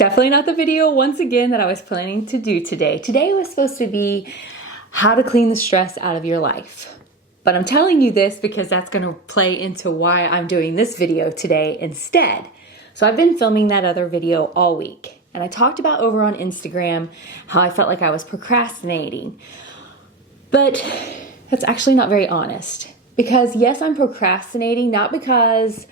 Definitely not the video, once again, that I was planning to do today. Today was supposed to be how to clean the stress out of your life. But I'm telling you this because that's going to play into why I'm doing this video today instead. So I've been filming that other video all week. And I talked about over on Instagram how I felt like I was procrastinating. But that's actually not very honest. Because yes, I'm procrastinating, not because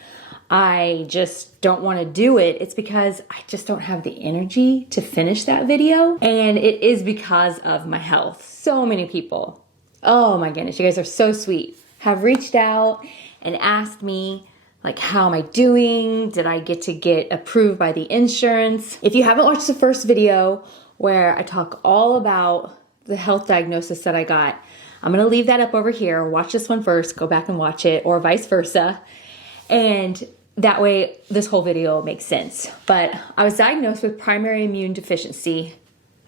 I just don't want to do it. It's because I just don't have the energy to finish that video. And it is because of my health. So many people, oh my goodness, you guys are so sweet, have reached out and asked me, like, how am I doing? Did I get approved by the insurance? If you haven't watched the first video where I talk all about the health diagnosis that I got, I'm gonna leave that up over here. Watch this one first, go back and watch it, or vice versa. And that way, this whole video makes sense. But I was diagnosed with primary immune deficiency.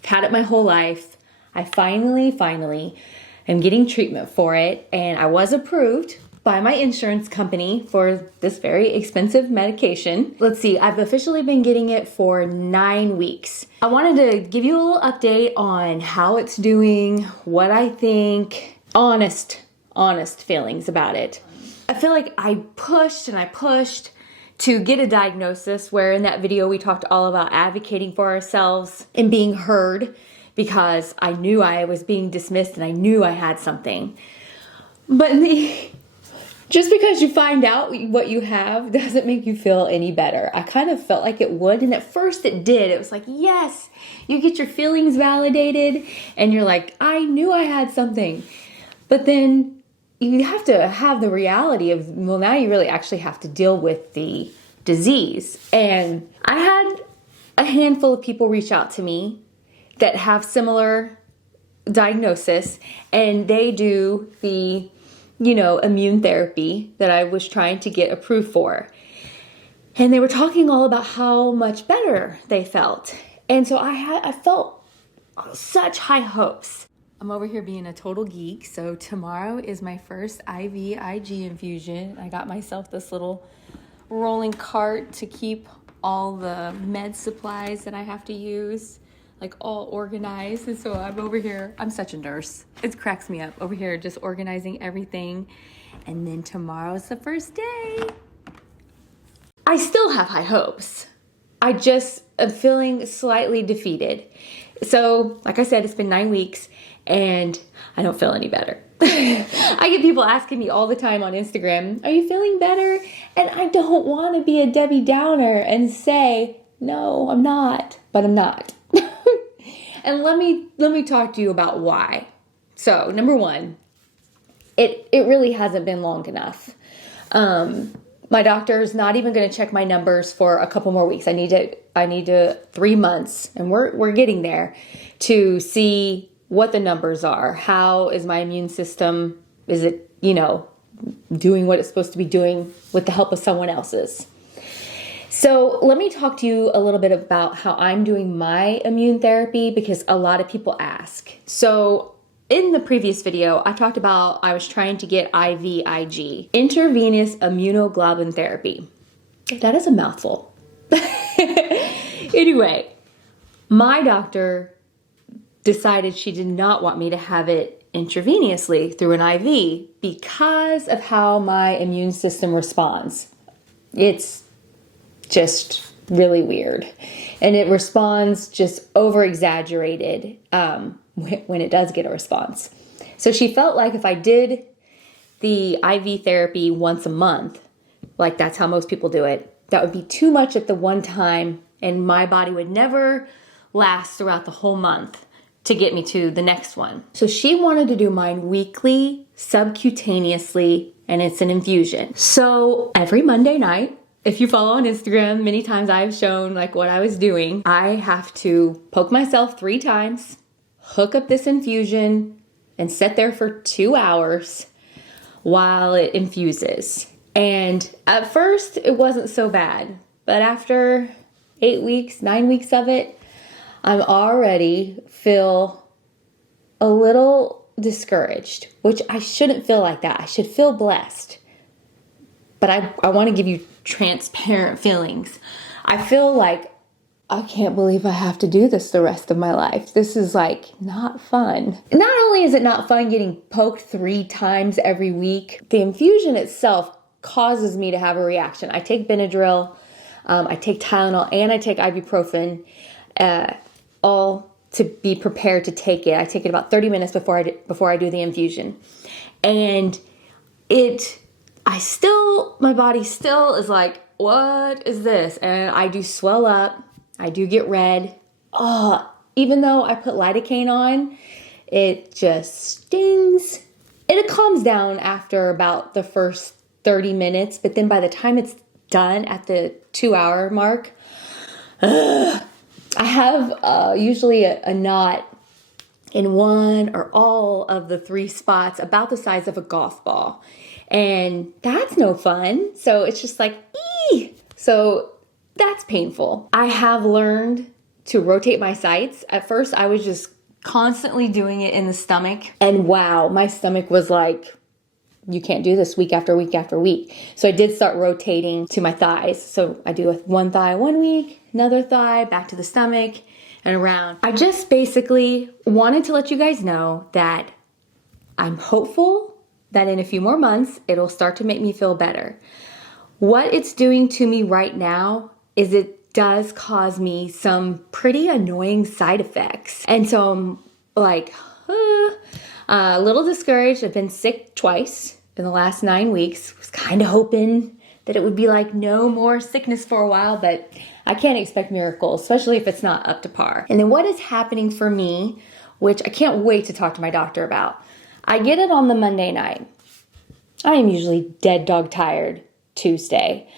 I've had it my whole life. I finally am getting treatment for it. And I was approved by my insurance company for this very expensive medication. Let's see, I've officially been getting it for 9 weeks. I wanted to give you a little update on how it's doing, what I think, honest feelings about it. I feel like I pushed and I pushed to get a diagnosis, where in that video we talked all about advocating for ourselves and being heard, because I knew I was being dismissed and I knew I had something. But just because you find out what you have doesn't make you feel any better. I kind of felt like it would, and at first it did. It was like, yes, you get your feelings validated and you're like, I knew I had something. But then you have to have the reality of, well, now you really actually have to deal with the disease. And I had a handful of people reach out to me that have similar diagnosis, and they do the, immune therapy that I was trying to get approved for. And they were talking all about how much better they felt. And so I felt such high hopes. I'm over here being a total geek. So tomorrow is my first IV-IG infusion. I got myself this little rolling cart to keep all the med supplies that I have to use, like, all organized. And so I'm over here, I'm such a nurse. It cracks me up over here, just organizing everything. And then tomorrow's the first day. I still have high hopes. I just am feeling slightly defeated. So, like I said, it's been 9 weeks and I don't feel any better. I get people asking me all the time on Instagram, are you feeling better? And I don't want to be a Debbie Downer and say, no, I'm not, but I'm not. And let me talk to you about why. So, number one, it really hasn't been long enough. My doctor's not even going to check my numbers for a couple more weeks. I need to 3 months, and we're getting there, to see what the numbers are. How is my immune system? Is it, doing what it's supposed to be doing with the help of someone else's? So let me talk to you a little bit about how I'm doing my immune therapy, because a lot of people ask. So in the previous video, I talked about I was trying to get IVIG, intravenous immunoglobulin therapy. That is a mouthful. Anyway, my doctor decided she did not want me to have it intravenously through an IV because of how my immune system responds. It's just really weird. And it responds just over-exaggerated when it does get a response. So she felt like if I did the IV therapy once a month, like that's how most people do it, that would be too much at the one time, and my body would never last throughout the whole month to get me to the next one. So she wanted to do mine weekly, subcutaneously, and it's an infusion. So every Monday night, if you follow on Instagram, many times I've shown like what I was doing. I have to poke myself 3 times, hook up this infusion, and sit there for 2 hours while it infuses. And at first it wasn't so bad, but after 8 weeks, 9 weeks of it, I'm already feel a little discouraged, which I shouldn't feel like that. I should feel blessed. But I want to give you transparent feelings. I feel like I can't believe I have to do this the rest of my life. This is like not fun. Not only is it not fun getting poked 3 times every week, the infusion itself causes me to have a reaction. I take Benadryl, I take Tylenol, and I take ibuprofen, all to be prepared to take it. I take it about 30 minutes before I do the infusion. And my body still is like, what is this? And I do swell up. I do get red. Even though I put lidocaine on, it just stings. And it calms down after about the first 30 minutes. But then by the time it's done at the 2-hour mark, I have usually a knot in one or all of the 3 spots about the size of a golf ball. And that's no fun. So it's just like, ee! So that's painful. I have learned to rotate my sites. At first, I was just constantly doing it in the stomach. And wow, my stomach was like, you can't do this week after week after week. So I did start rotating to my thighs. So I do one thigh 1 week, another thigh, back to the stomach, and around. I just basically wanted to let you guys know that I'm hopeful that in a few more months, it'll start to make me feel better. What it's doing to me right now is it does cause me some pretty annoying side effects. And so I'm like, a little discouraged. I've been sick twice in the last 9 weeks. Was kind of hoping that it would be like no more sickness for a while, but I can't expect miracles, especially if it's not up to par. And then what is happening for me, which I can't wait to talk to my doctor about. I get it on the Monday night. I am usually dead dog tired Tuesday.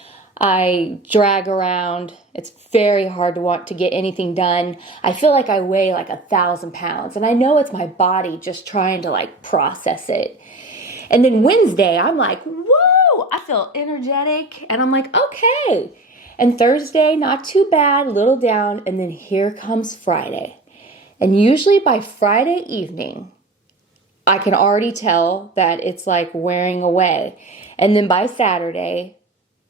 I drag around. It's very hard to want to get anything done. I feel like I weigh like 1,000 pounds, and I know it's my body just trying to like process it. And then Wednesday, I'm like, whoa, I feel energetic, and I'm like, okay. And Thursday, not too bad, little down, and then here comes Friday. And usually by Friday evening, I can already tell that it's like wearing away. And then by Saturday,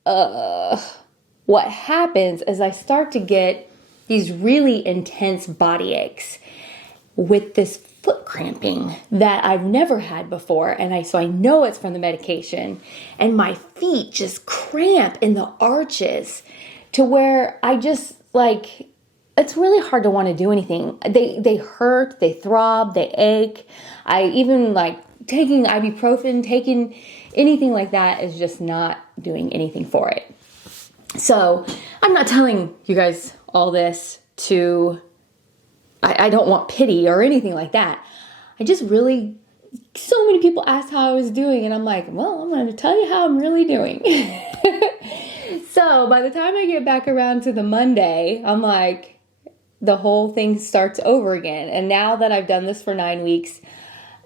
what happens is I start to get these really intense body aches with this foot cramping that I've never had before. And so I know it's from the medication. And my feet just cramp in the arches to where I just like, it's really hard to want to do anything. They hurt, they throb, they ache. I even like taking ibuprofen, taking anything like that is just not doing anything for it. So I'm not telling you guys all this I don't want pity or anything like that. I just really, so many people asked how I was doing, and I'm like, well, I'm going to tell you how I'm really doing. So by the time I get back around to the Monday, I'm like, the whole thing starts over again. And now that I've done this for 9 weeks,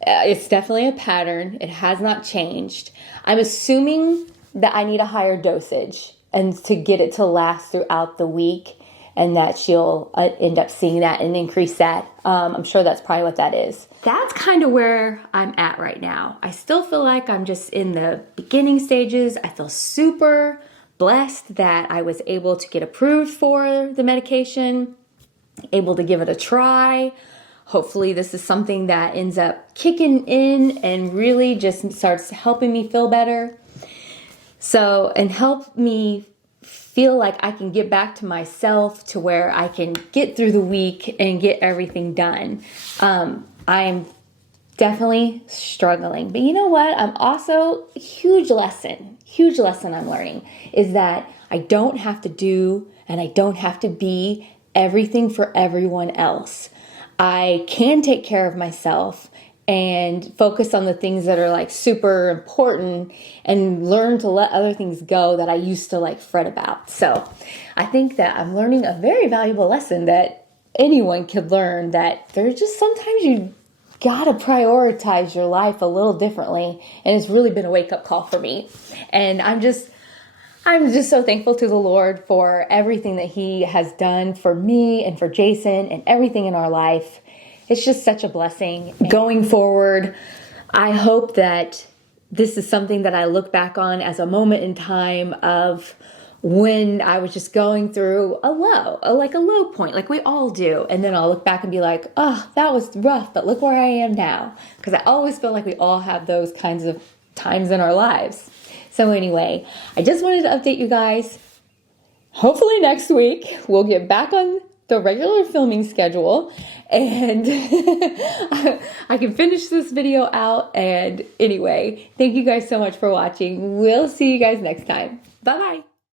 it's definitely a pattern. It has not changed. I'm assuming that I need a higher dosage and to get it to last throughout the week, and that she'll end up seeing that and increase that. I'm sure that's probably what that is. That's kind of where I'm at right now. I still feel like I'm just in the beginning stages. I feel super blessed that I was able to get approved for the medication, able to give it a try. Hopefully this is something that ends up kicking in and really just starts helping me feel better. So, and help me feel like I can get back to myself to where I can get through the week and get everything done. I'm definitely struggling. But you know what? I'm also, huge lesson I'm learning is that I don't have to do and I don't have to be everything for everyone else. I can take care of myself and focus on the things that are like super important and learn to let other things go that I used to like fret about. So I think that I'm learning a very valuable lesson that anyone could learn, that there's just sometimes you gotta prioritize your life a little differently. And it's really been a wake-up call for me. And I'm just so thankful to the Lord for everything that He has done for me and for Jason and everything in our life. It's just such a blessing. Going forward, I hope that this is something that I look back on as a moment in time of when I was just going through a low point, like we all do. And then I'll look back and be like, oh, that was rough, but look where I am now. Because I always feel like we all have those kinds of times in our lives. So anyway, I just wanted to update you guys. Hopefully next week we'll get back on the regular filming schedule and I can finish this video out. And anyway, thank you guys so much for watching. We'll see you guys next time. Bye-bye.